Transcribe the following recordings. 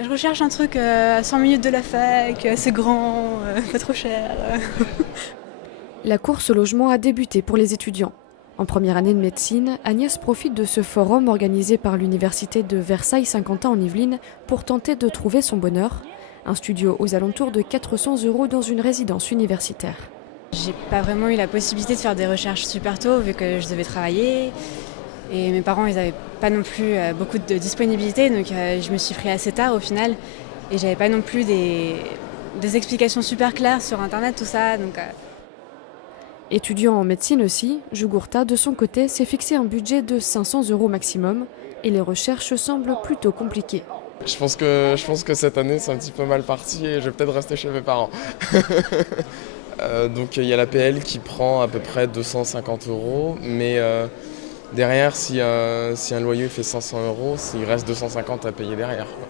Je recherche un truc à 100 minutes de la fac, assez grand, pas trop cher. La course au logement a débuté pour les étudiants. En première année de médecine, Agnès profite de ce forum organisé par l'université de Versailles-Saint-Quentin en Yvelines pour tenter de trouver son bonheur. Un studio aux alentours de 400 € dans une résidence universitaire. J'ai pas vraiment eu la possibilité de faire des recherches super tôt vu que je devais travailler. Et mes parents, ils n'avaient pas non plus beaucoup de disponibilité, donc je me suis pris assez tard au final. Et j'avais pas non plus des explications super claires sur internet, tout ça. Étudiant en médecine aussi, Jugurta, de son côté, s'est fixé un budget de 500 € maximum et les recherches semblent plutôt compliquées. Je pense que cette année c'est un petit peu mal parti et je vais peut-être rester chez mes parents. Donc il y a l'APL qui prend à peu près 250 €, mais derrière si un loyer fait 500 €, il reste 250 à payer derrière, quoi.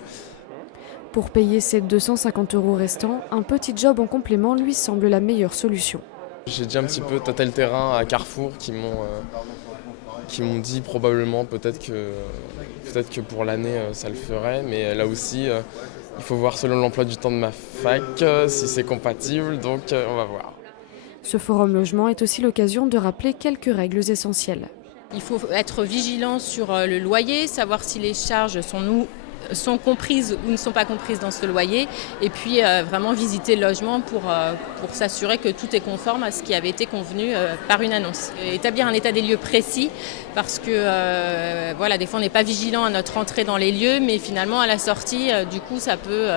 Pour payer ces 250 € restants, un petit job en complément lui semble la meilleure solution. J'ai déjà un petit peu tâté le terrain à Carrefour qui m'ont dit probablement peut-être que pour l'année ça le ferait, mais là aussi il faut voir selon l'emploi du temps de ma fac si c'est compatible, donc on va voir. Ce forum logement est aussi l'occasion de rappeler quelques règles essentielles. Il faut être vigilant sur le loyer, savoir si les charges sont comprises ou ne sont pas comprises dans ce loyer, et puis vraiment visiter le logement pour s'assurer que tout est conforme à ce qui avait été convenu par une annonce. Établir un état des lieux précis, parce que voilà, des fois on n'est pas vigilant à notre entrée dans les lieux, mais finalement à la sortie, du coup ça peut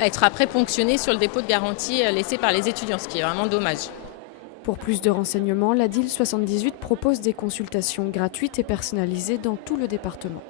être après ponctionné sur le dépôt de garantie laissé par les étudiants, ce qui est vraiment dommage. Pour plus de renseignements, la DIL 78 propose des consultations gratuites et personnalisées dans tout le département.